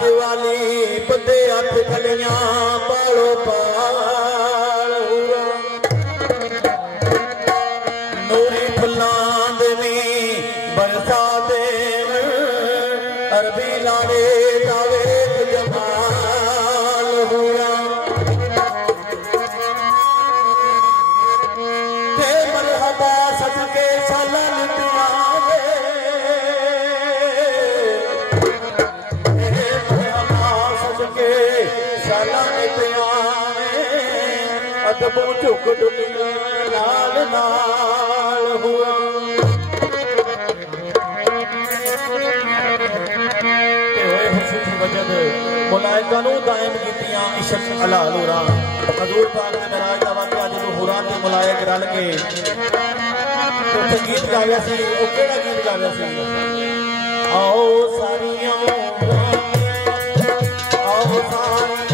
दिवाली पते हथ खलियां पालो पाल नूरी फुल्लां देनी बरसा देन अरबी लाड़े जावे जमाल हुआ ते मरहबा सदके साला लुटिया अदबू झुक दुनिया नाल नाल हुआ मुलायका नू दायम कीतियां इश्क अला हुरा हजूर पाक दे महराज दा वाक़या जदों हुरा ते मुलायक रल के गीत गाया सी ओ केड़ा गीत गाया सी आओ सारियां आओ सारियां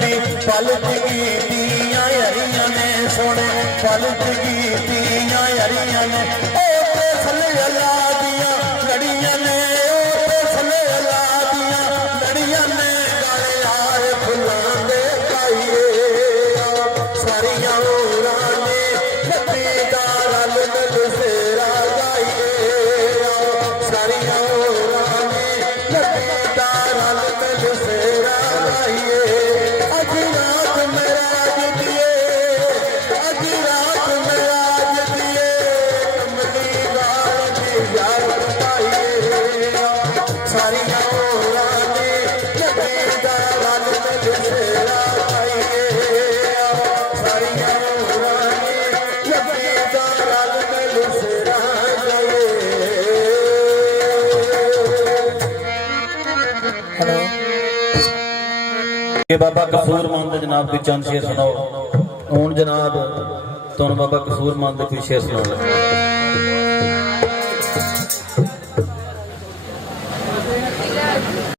दी पलक कीतियां यारियां ने सोने पलक कीतियां यारियां ने ओ ते थले अला दियां लड़ियां ने ओ ते थले अला दियां लड़ियां ने गाले आए फुल्लां दे पाइए सारियां होरां ने नबी दा रल मिल सेरा गाइए सारियां होरां ने नबी दा रल मिल सेरा गाइए अज रात मेराज दिए अज रात मेराज दिए कमली गाल दी यार पाइए सारियां होरां ने नबी दा रल मिल सेरा गाइए सारियां होरां ने नबी दा रल मिल सेरा गाइए। हेलो कि बाबा कसूर मान दे जनाब कोई चंद शेर सुनाओ। हूँ जनाब तुहानू बाबा कसूर मान दे कोई शेर सुना।